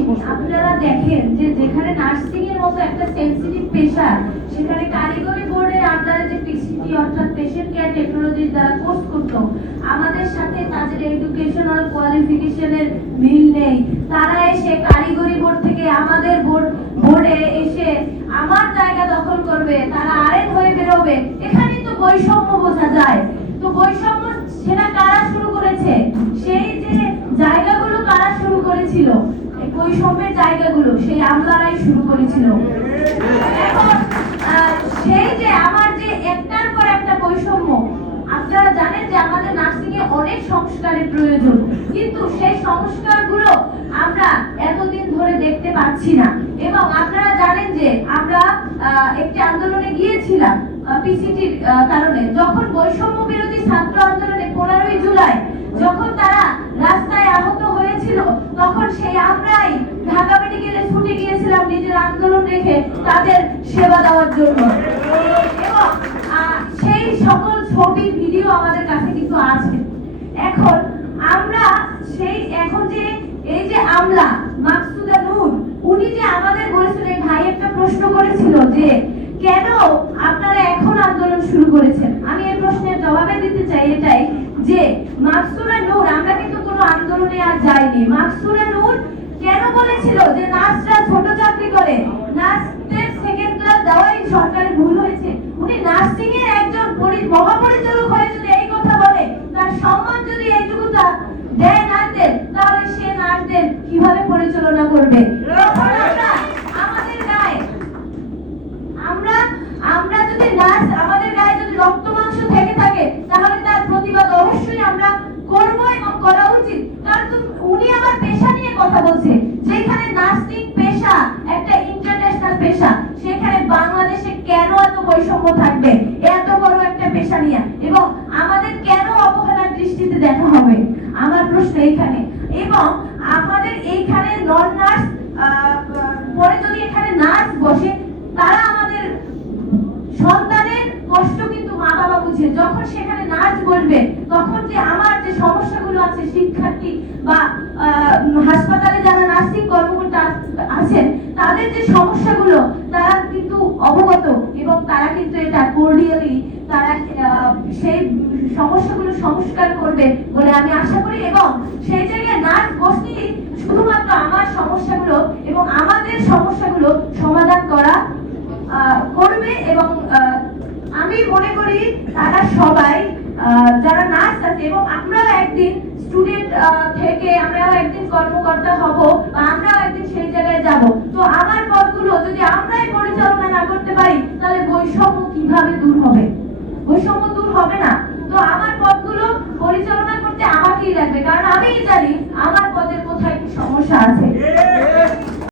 আসেনি। আপনারা দেখেন যে যেখানে নার্সিং এর মতো একটা সেনসিটিভ পেশা, সেখানে কারিগরি বোর্ডের আন্ডারে যে পিসিটি অর্থাৎ পেশেন্ট কেয়ার টেকনোলজি দ্বারা কোর্স করতো, আমাদের সাথে তাদের এডুকেশনাল কোয়ালিফিকেশনের মিল নেই। তারা এসে কারিগরি বোর্ড থেকে আমাদের বোর্ডে এসে আমার জায়গা দখল করবে, তারা আরেক হয়ে বেরোবে। এখানেই তো বৈষম্য বোঝা যায়। তো বৈষম্য সেটা কারা শুরু করেছে? সেই যে জায়গাগুলো কারা শুরু করেছিল, এই বৈষম্যের জায়গাগুলো সেই আমলারাই শুরু করেছিল। এখন সেই যে আমার যে একটার পর একটা বৈষম্য, আপনারা জানেন যে আমাদের নার্সিং এ অনেক সংস্কারের প্রয়োজন, কিন্তু সেই সংস্কারগুলো আমরা এতদিন ধরে দেখতে পাচ্ছি না। এবং আপনারা জানেন যে আমরা একটি আন্দোলনে গিয়েছিলাম পিসিটির কারণে। যখন বৈষম্য বিরোধী ছাত্র আন্দোলনে 15ই জুলাই যখন তারা রাস্তায় আহত হয়েছিল, তখন সেই আমরাই ঢাকা মেডিকেলে ছুটে গিয়েছিলাম নিজের আন্দোলন রেখে তাদের সেবা দেওয়ার জন্য। এবং সেই সকল ছবি ভিডিও আমাদের কাছে কিন্তু আছে। এখন আমরা এখন যে এই যে আমলা মাকসুদা নূর, উনি যে আমাদের বলেছিলেন, ভাই একটা প্রশ্ন করেছিল যে কেন আপনারা এখন আন্দোলন শুরু করেছেন। আমি এই প্রশ্নের জবাবে দিতে চাই এটাই যে মাকসুদা নূর, আমরা কিন্তু কোনো আন্দোলনে আর যাইনি। মাকসুদা নূর কেন বলেছিল যে নার্সরা ছোট চাকরি করে, নার্সদের সেকেন্ড ক্লাস দেওয়াই সরকারের ভুল হয়েছে। উনি নার্সিং এর একজন মহাপরিচালক হয়ে যদি এই কথা বলে, তার সম্মান যদি এইটুকুটা দেয় নার্সদের, তাহলে সে নার্সদের কিভাবে পরিচালনা করবে? আমাদের গায়ে আমরা যদি নার্স, আমাদের গায়ে যদি রক্ত মাংস থেকে থাকে, তাহলে তার প্রতিবাদ অবশ্যই আমরা করব এবং করা উচিত। কারণ উনি আবার পেশা নিয়ে কথা বলছে, যেখানে নার্সিং পেশা একটা ইন্টারন্যাশনাল পেশা, সেখানে বাংলাদেশে কেন এত বৈষম্য থাকবে এত বড় একটা পেশা নিয়ে, এবং আমাদের কেন অবহেলার দৃষ্টিতে দেখা হবে? আমার প্রশ্ন এইখানে। এবং আমাদের এইখানে নন নার্স পরে যদি এখানে নার্স বসে, তারা আমাদের সন্তানের কষ্ট কিন্তু মা বাবা বুঝে। যখন সেখানে নার্স বসবে, তখন যে আমার যে সমস্যাগুলো আছে, শিক্ষার্থী বা হাসপাতালে যারা নার্সিং কর্মকর্তা আছেন, তাদের যে সমস্যাগুলো তারা কিন্তু অবগত, এবং তারা কিন্তু এটা কোর্ডিয়ালি তারা সেই সমস্যাগুলো সংস্কার করবে বলে আমি আশা করি। এবং সেই জায়গায় নার্স বসলেই শুধুমাত্র আমার সমস্যাগুলো এবং আমাদের সমস্যাগুলো সমাধান করবে। এবং আমি মনে করি তারা সবাই যারা নার্স আছে, এবং আমরাও একদিন স্টুডেন্ট থেকে আমরাও একদিন কর্মকর্তা হব, বা আমরাও একদিন সেই জায়গায় যাব। তো আমার পথগুলো যদি আমরাই পরিচালনা না করতে পারি, তাহলে বৈষম্য কিভাবে দূর হবে? বৈষম্য